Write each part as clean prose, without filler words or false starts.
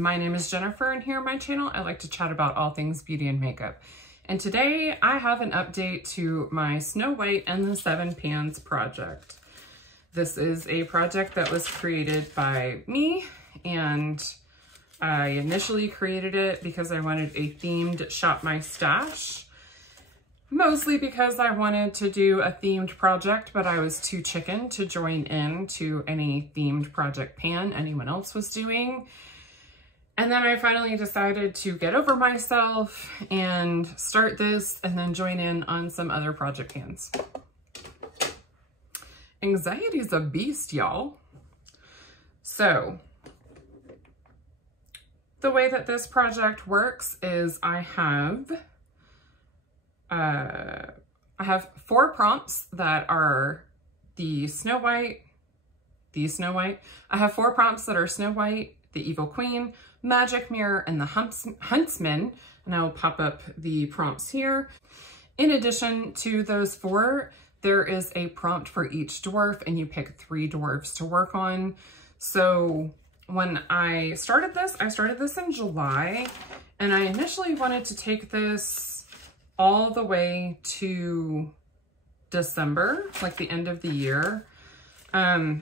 My name is Jennifer, and here on my channel I like to chat about all things beauty and makeup. And today I have an update to my Snow White and the Seven Pans project. This is a project that was created by me, and I initially created it because I wanted a themed Shop My Stash. Mostly because I wanted to do a themed project, but I was too chicken to join in to any themed project pan anyone else was doing. And then I finally decided to get over myself and start this and then join in on some other project pans. Anxiety's a beast, y'all. So the way that this project works is I have 4 prompts that are the Snow White. I have 4 prompts that are Snow White, the Evil Queen, Magic Mirror, and the Huntsman, and I will pop up the prompts here. In addition to those 4, there is a prompt for each dwarf, and you pick 3 dwarves to work on. So when I started this in July, and I initially wanted to take this all the way to December, like the end of the year. But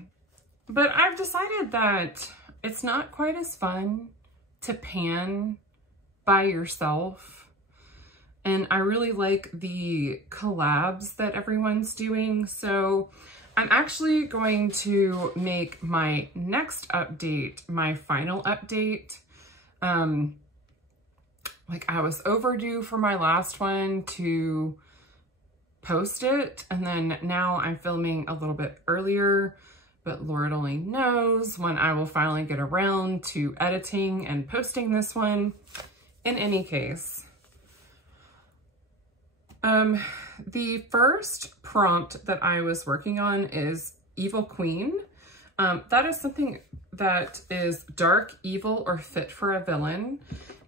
I've decided that it's not quite as fun to pan by yourself. And I really like the collabs that everyone's doing. So I'm actually going to make my next update my final update. Like I was overdue for my last one to post it, and then now I'm filming a little bit earlier, but Lord only knows when I will finally get around to editing and posting this one. In any case, the first prompt that I was working on is Evil Queen. That is something that is dark, evil, or fit for a villain.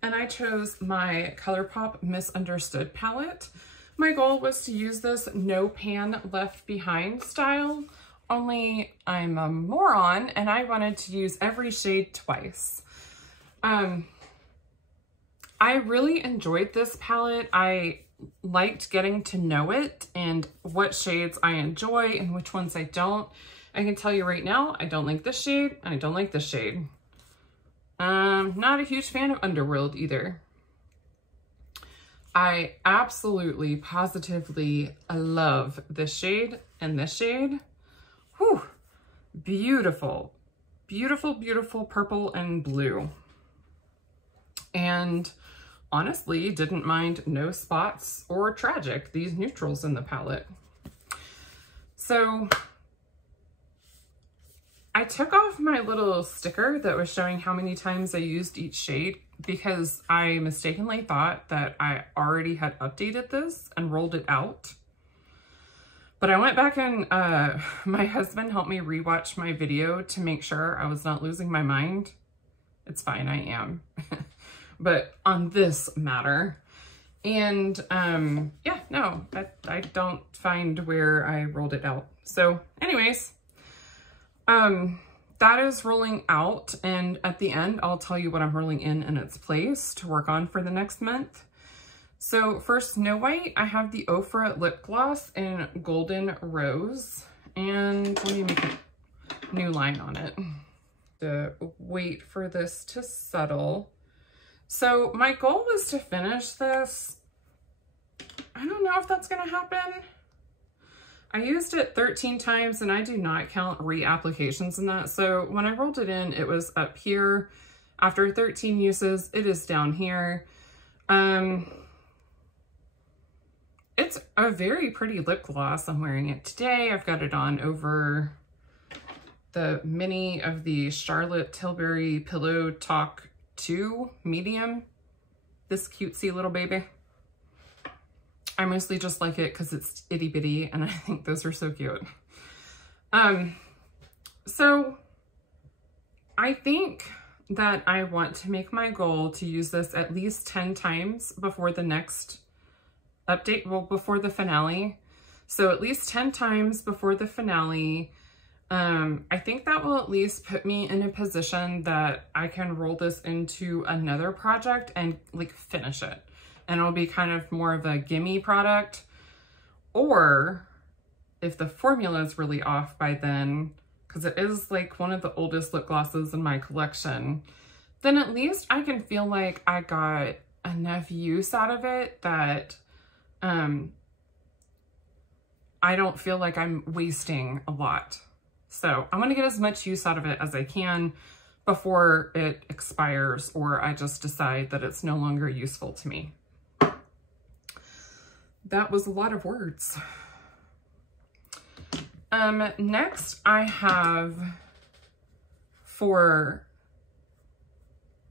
And I chose my ColourPop Misunderstood palette. My goal was to use this no pan left behind style, only I'm a moron and I wanted to use every shade twice. I really enjoyed this palette. I liked getting to know it and what shades I enjoy and which ones I don't. I can tell you right now, I don't like this shade and I don't like this shade. Not a huge fan of Underworld either. I absolutely, positively love this shade and this shade. Whew, beautiful, beautiful, beautiful purple and blue. And honestly, didn't mind no spots or tragic, these neutrals in the palette. So I took off my little sticker that was showing how many times I used each shade because I mistakenly thought that I already had updated this and rolled it out. But I went back and my husband helped me rewatch my video to make sure I was not losing my mind. It's fine, I am. But on this matter. And yeah, no, I don't find where I rolled it out. So anyways, that is rolling out, and at the end, I'll tell you what I'm rolling in its place to work on for the next month. So for Snow White, I have the Ofra lip gloss in Golden Rose, and let me make a new line on it to wait for this to settle. So my goal was to finish this. I don't know if that's gonna happen. I used it 13 times and I do not count reapplications in that. So when I rolled it in, it was up here. After 13 uses, it is down here. It's a very pretty lip gloss. I'm wearing it today. I've got it on over the mini of the Charlotte Tilbury Pillow Talk 2 medium. This cutesy little baby. I mostly just like it because it's itty bitty and I think those are so cute. So I think that I want to make my goal to use this at least 10 times before the next update, well, before the finale. So at least 10 times before the finale. I think that will at least put me in a position that I can roll this into another project and like finish it. And it'll be kind of more of a gimme product. Or if the formula is really off by then, because it is like one of the oldest lip glosses in my collection, then at least I can feel like I got enough use out of it that I don't feel like I'm wasting a lot. So I want to get as much use out of it as I can before it expires or I just decide that it's no longer useful to me. That was a lot of words. Next I have for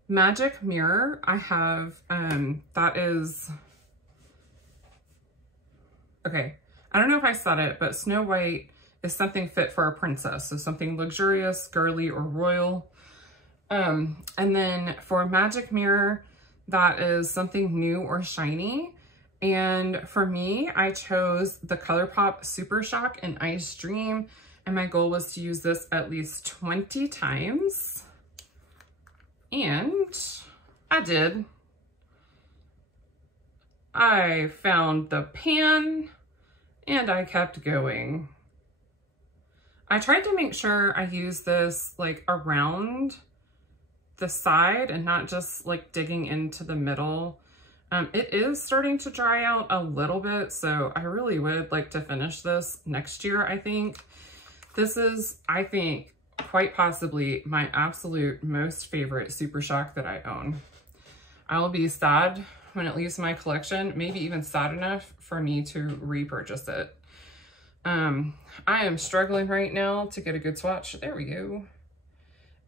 Magic Mirror, I have, that is, okay, I don't know if I said it, but Snow White is something fit for a princess. So something luxurious, girly, or royal. And then for Magic Mirror, that is something new or shiny. And for me, I chose the ColourPop Super Shock in Ice Dream. And my goal was to use this at least 20 times. And I did. I found the pan and I kept going. I tried to make sure I use this like around the side and not just like digging into the middle. It is starting to dry out a little bit, so I really would like to finish this next year, I think. This is, I think, quite possibly my absolute most favorite Super Shock that I own. I'll be sad when it leaves my collection, maybe even sad enough for me to repurchase it. I am struggling right now to get a good swatch. There we go.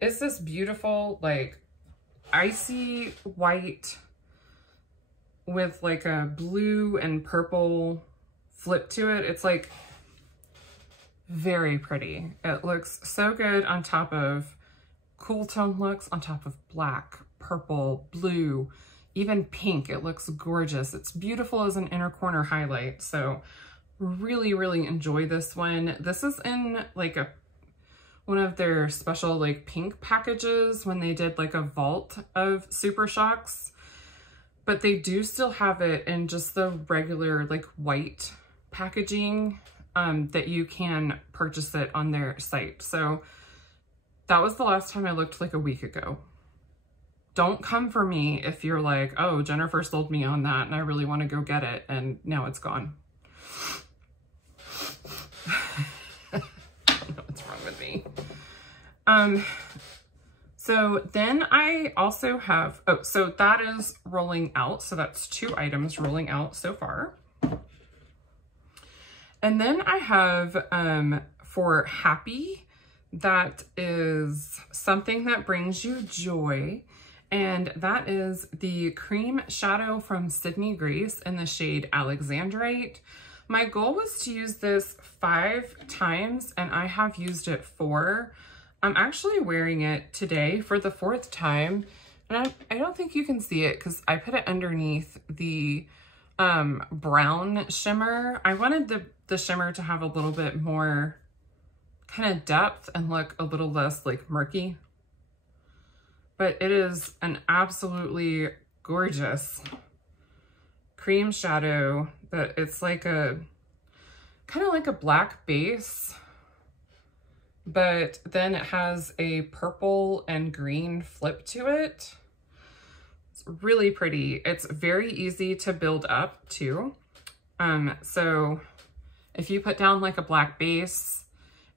It's this beautiful, like, icy white with like a blue and purple flip to it. It's like very pretty. It looks so good on top of cool tone looks, on top of black, purple, blue, even pink. It looks gorgeous. It's beautiful as an inner corner highlight. So really, really enjoy this one. This is in like one of their special like pink packages when they did like a vault of Super Shocks, but they do still have it in just the regular like white packaging that you can purchase it on their site. So that was the last time I looked, like a week ago. Don't come for me if you're like, oh, Jennifer sold me on that and I really want to go get it and now it's gone. I don't know what's wrong with me. So then I also have, oh, so that is rolling out. So that's 2 items rolling out so far. And then I have, for Happy, that is something that brings you joy. And that is the cream shadow from Sydney Grace in the shade Alexandrite. My goal was to use this 5 times and I have used it 4. I'm actually wearing it today for the 4th time. And I don't think you can see it because I put it underneath the brown shimmer. I wanted the shimmer to have a little bit more kind of depth and look a little less like murky. But it is an absolutely gorgeous cream shadow that it's like a kind of like a black base, but then it has a purple and green flip to it. It's really pretty. It's very easy to build up too. So if you put down like a black base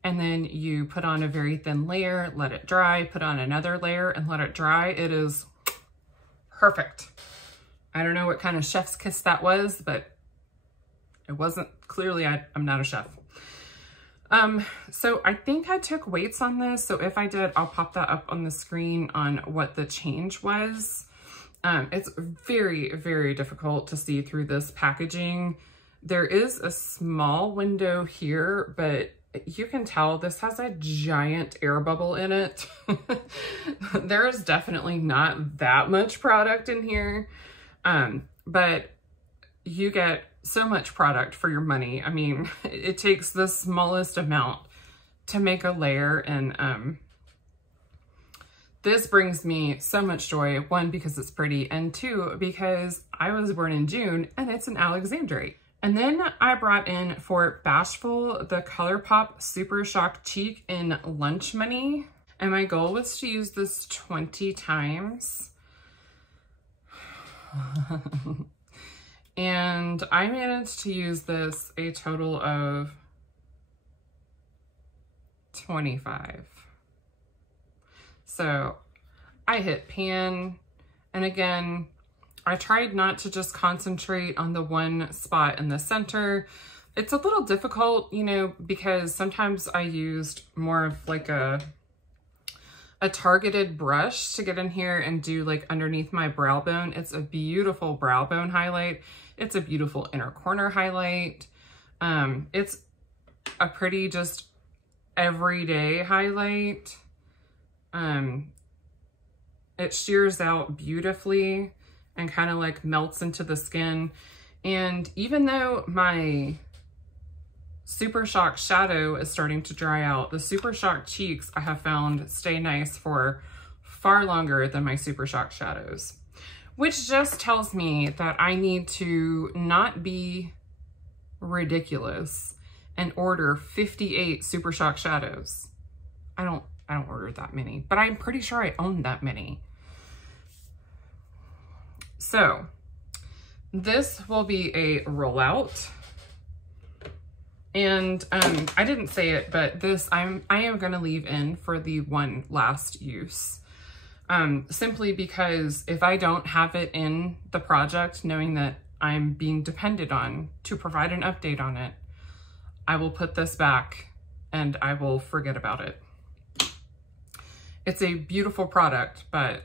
and then you put on a very thin layer, let it dry, put on another layer and let it dry, it is perfect. I don't know what kind of chef's kiss that was, but it wasn't. Clearly I'm not a chef. So I think I took weights on this. So if I did, I'll pop that up on the screen on what the change was. It's very, very difficult to see through this packaging. There is a small window here, but you can tell this has a giant air bubble in it. There is definitely not that much product in here, but you get so much product for your money. I mean, it takes the smallest amount to make a layer. And this brings me so much joy. One, because it's pretty, and two, because I was born in June and it's an Alexandrite. And then I brought in for Bashful the ColourPop Super Shock Cheek in Lunch Money. And my goal was to use this 20 times. And I managed to use this a total of 25. So I hit pan, and again, I tried not to just concentrate on the one spot in the center. It's a little difficult, you know, because sometimes I used more of like a targeted brush to get in here and do like underneath my brow bone. It's a beautiful brow bone highlight. It's a beautiful inner corner highlight. It's a pretty just everyday highlight. It shears out beautifully and kind of like melts into the skin. And even though my Super Shock shadow is starting to dry out, the Super Shock cheeks I have found stay nice for far longer than my Super Shock shadows, which just tells me that I need to not be ridiculous and order 58 Super Shock shadows. I don't order that many, but I'm pretty sure I own that many. So this will be a rollout. And I didn't say it, but this I am gonna leave in for the one last use. Simply because if I don't have it in the project, knowing that I'm being depended on to provide an update on it, I will put this back and I will forget about it. It's a beautiful product, but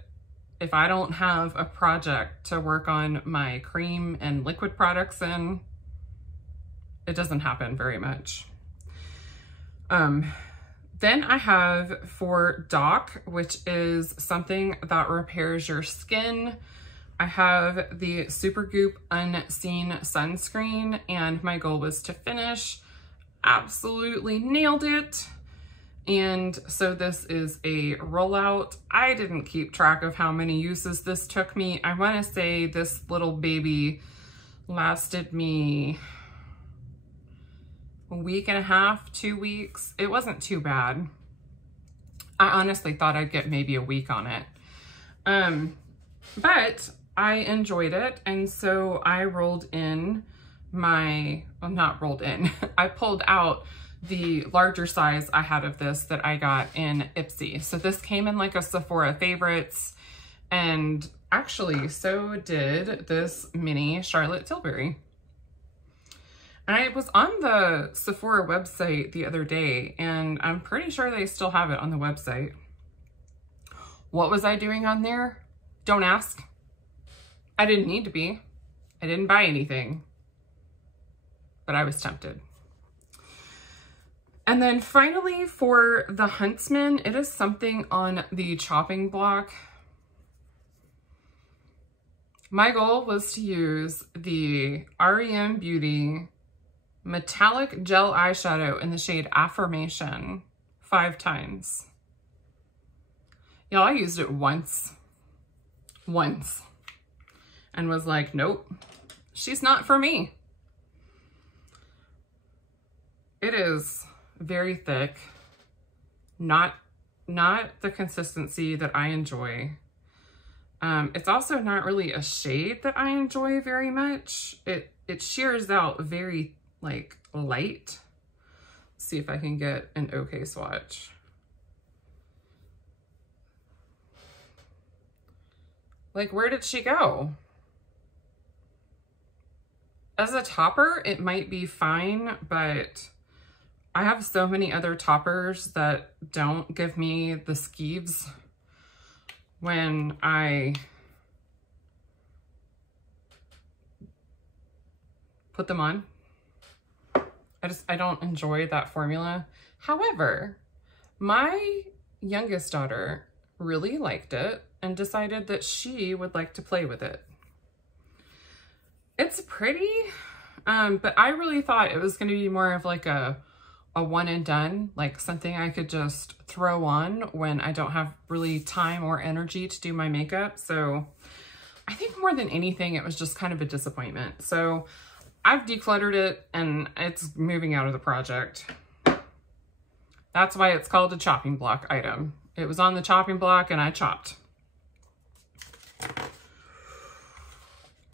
if I don't have a project to work on my cream and liquid products in, it doesn't happen very much. Then I have for Doc, which is something that repairs your skin. I have the Supergoop Unseen Sunscreen, and my goal was to finish. Absolutely nailed it. And so this is a rollout. I didn't keep track of how many uses this took me. I want to say this little baby lasted me a week and a half, 2 weeks. It wasn't too bad. I honestly thought I'd get maybe a week on it. But I enjoyed it. And so I rolled in my, well, not rolled in, I pulled out the larger size I had of this that I got in Ipsy. So this came in like a Sephora Favorites, and actually so did this mini Charlotte Tilbury. And I was on the Sephora website the other day, and I'm pretty sure they still have it on the website. What was I doing on there? Don't ask. I didn't need to be. I didn't buy anything, but I was tempted. And then finally for the Huntsman, it is something on the chopping block. My goal was to use the REM Beauty metallic gel eyeshadow in the shade Affirmation 5 times. Y'all, I used it once, and was like, nope, she's not for me. It is very thick, not the consistency that I enjoy. It's also not really a shade that I enjoy very much. It shears out very like light. Let's see if I can get an okay swatch. Like, where did she go? As a topper, it might be fine, but I have so many other toppers that don't give me the skeeves when I put them on. I don't enjoy that formula. However, my youngest daughter really liked it and decided that she would like to play with it. It's pretty, but I really thought it was going to be more of like a a one and done, like something I could just throw on when I don't have really time or energy to do my makeup. So I think more than anything, it was just kind of a disappointment. So I've decluttered it and it's moving out of the project. That's why it's called a chopping block item. It was on the chopping block and I chopped.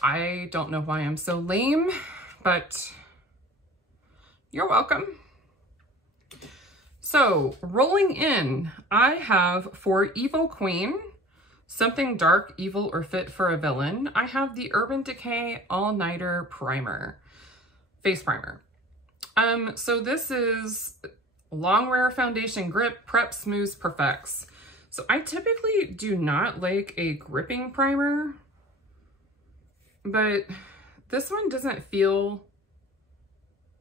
I don't know why I'm so lame, but you're welcome. So rolling in, I have for Evil Queen, something dark, evil, or fit for a villain, I have the Urban Decay All-Nighter Primer, face primer. So this is long wear foundation grip, prep, smooths, perfects. So I typically do not like a gripping primer, but this one doesn't feel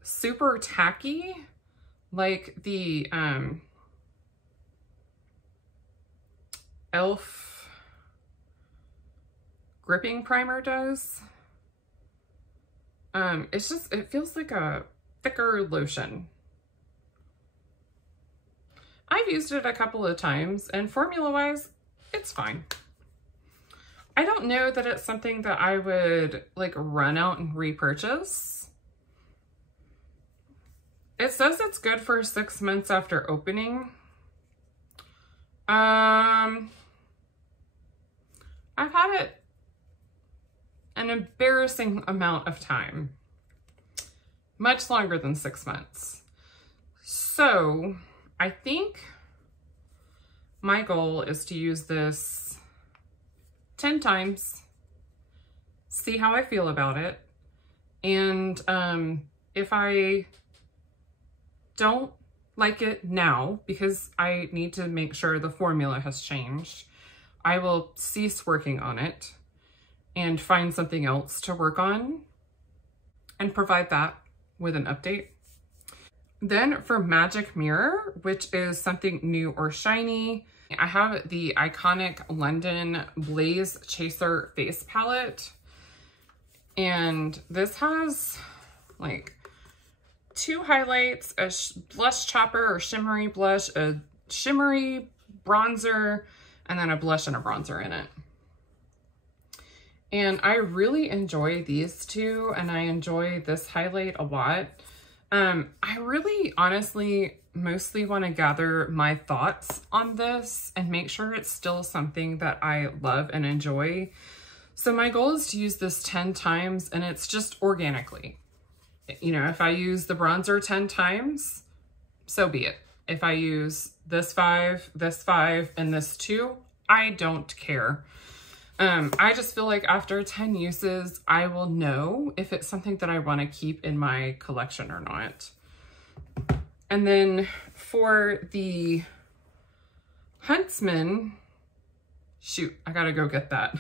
super tacky like the e.l.f. gripping primer does. It feels like a thicker lotion. I've used it a couple of times and formula-wise, it's fine. I don't know that it's something that I would like run out and repurchase. It says it's good for 6 months after opening. I've had it an embarrassing amount of time, much longer than 6 months. So I think my goal is to use this 10 times, see how I feel about it. And if I don't like it now, because I need to make sure the formula has changed, I will cease working on it and find something else to work on and provide that with an update. Then for Magic Mirror, which is something new or shiny, I have the iconic London Blaze Chaser face palette. And this has like 2 highlights, a blush chopper or shimmery blush, a shimmery bronzer, and then a blush and a bronzer in it. And I really enjoy these two, and I enjoy this highlight a lot. I really honestly mostly want to gather my thoughts on this and make sure it's still something that I love and enjoy. So my goal is to use this 10 times, and it's just organically. You know, if I use the bronzer 10 times, so be it. If I use this 5, and this 2, I don't care. I just feel like after 10 uses, I will know if it's something that I want to keep in my collection or not. And then for the Huntsman, shoot, I gotta go get that.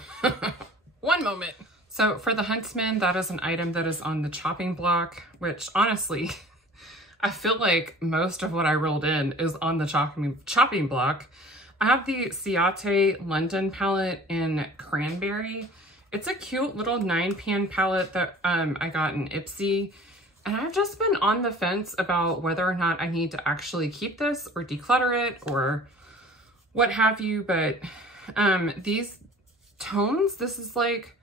One moment. So for the Huntsman, that is an item that is on the chopping block, which honestly, I feel like most of what I rolled in is on the chopping block. I have the Ciate London palette in Cranberry. It's a cute little 9-pan palette that I got in Ipsy. And I've just been on the fence about whether or not I need to actually keep this or declutter it or what have you. But these tones, this is like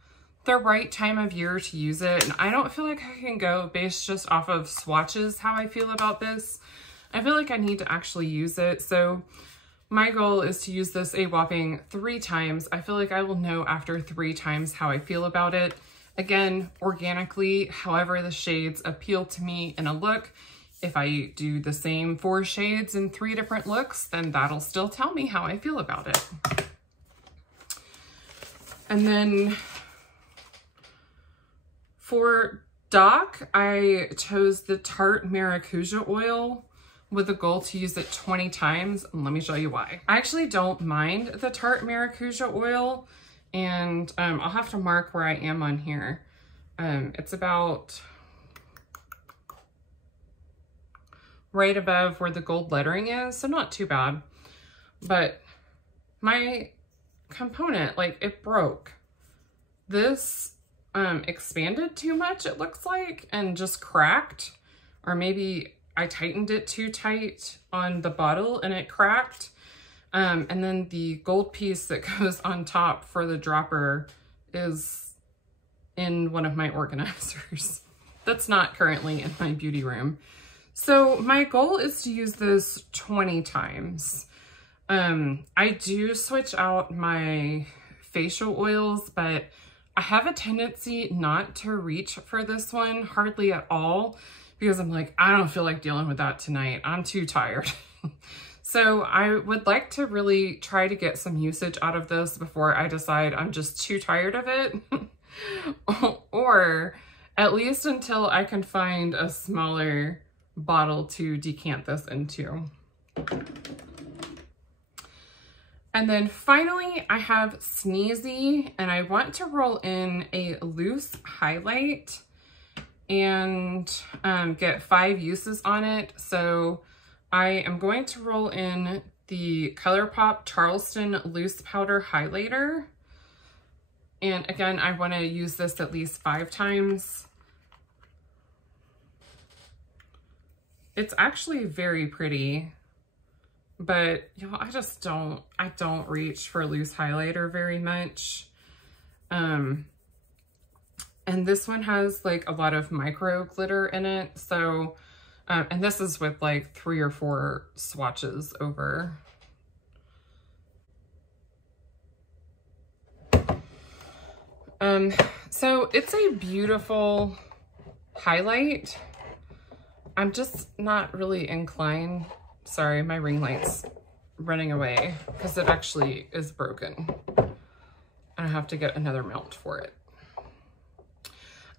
the right time of year to use it. And I don't feel like I can go based just off of swatches how I feel about this. I feel like I need to actually use it. So my goal is to use this a whopping 3 times. I feel like I will know after 3 times how I feel about it. Again, organically, however the shades appeal to me in a look. If I do the same 4 shades in 3 different looks, then that'll still tell me how I feel about it. And then for Doc, I chose the Tarte Maracuja oil with the goal to use it 20 times. And let me show you why. I actually don't mind the Tarte Maracuja oil, and I'll have to mark where I am on here. It's about right above where the gold lettering is, so not too bad. But my component, like, it broke. This expanded too much, it looks like, and just cracked, or maybe I tightened it too tight on the bottle and it cracked. And then the gold piece that goes on top for the dropper is in one of my organizers. That's not currently in my beauty room. So my goal is to use this 20 times. I do switch out my facial oils, but I have a tendency not to reach for this one hardly at all because I'm like, I don't feel like dealing with that tonight. I'm too tired. So I would like to really try to get some usage out of this before I decide I'm just too tired of it. Or at least until I can find a smaller bottle to decant this into. And then finally, I have Sneezy, and I want to roll in a loose highlight and get 5 uses on it. So I am going to roll in the ColourPop Charleston Loose Powder Highlighter. And again, I want to use this at least 5 times. It's actually very pretty, but y'all, I don't reach for loose highlighter very much. And this one has like a lot of micro glitter in it. So, and this is with like 3 or 4 swatches over. So it's a beautiful highlight. I'm just not really inclined. Sorry, my ring light's running away because it actually is broken. I have to get another mount for it.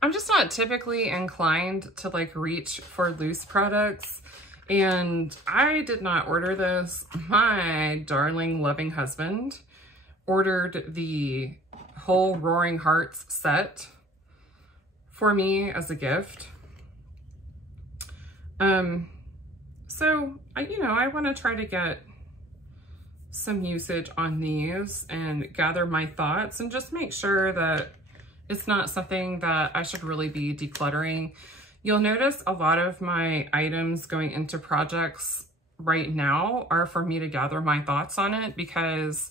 I'm just not typically inclined to like reach for loose products, and I did not order this. My darling loving husband ordered the whole Roaring Hearts set for me as a gift. So I want to try to get some usage on these and gather my thoughts and just make sure that it's not something that I should really be decluttering. You'll notice a lot of my items going into projects right now are for me to gather my thoughts on it, because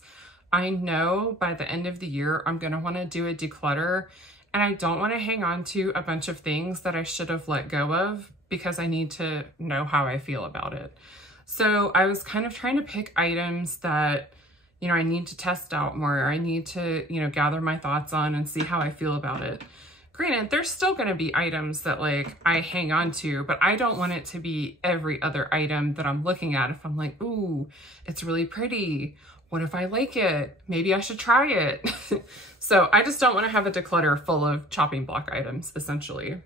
I know by the end of the year, I'm going to want to do a declutter, and I don't want to hang on to a bunch of things that I should have let go of because I need to know how I feel about it. So I was kind of trying to pick items that, I need to test out more. I need to, gather my thoughts on and see how I feel about it. Granted, there's still going to be items that like I hang on to, but I don't want it to be every other item that I'm looking at. If I'm like, ooh, it's really pretty. What if I like it? Maybe I should try it. So I just don't want to have a declutter full of chopping block items, essentially.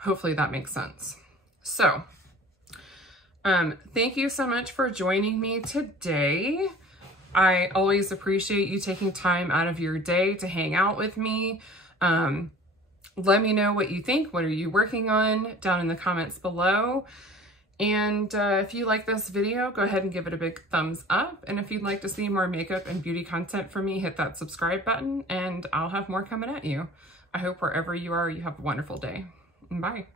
Hopefully that makes sense. So, thank you so much for joining me today. I always appreciate you taking time out of your day to hang out with me. Let me know what you think. What are you working on down in the comments below? And if you like this video, go ahead and give it a big thumbs up. And if you'd like to see more makeup and beauty content from me, hit that subscribe button and I'll have more coming at you. I hope wherever you are, you have a wonderful day. Bye.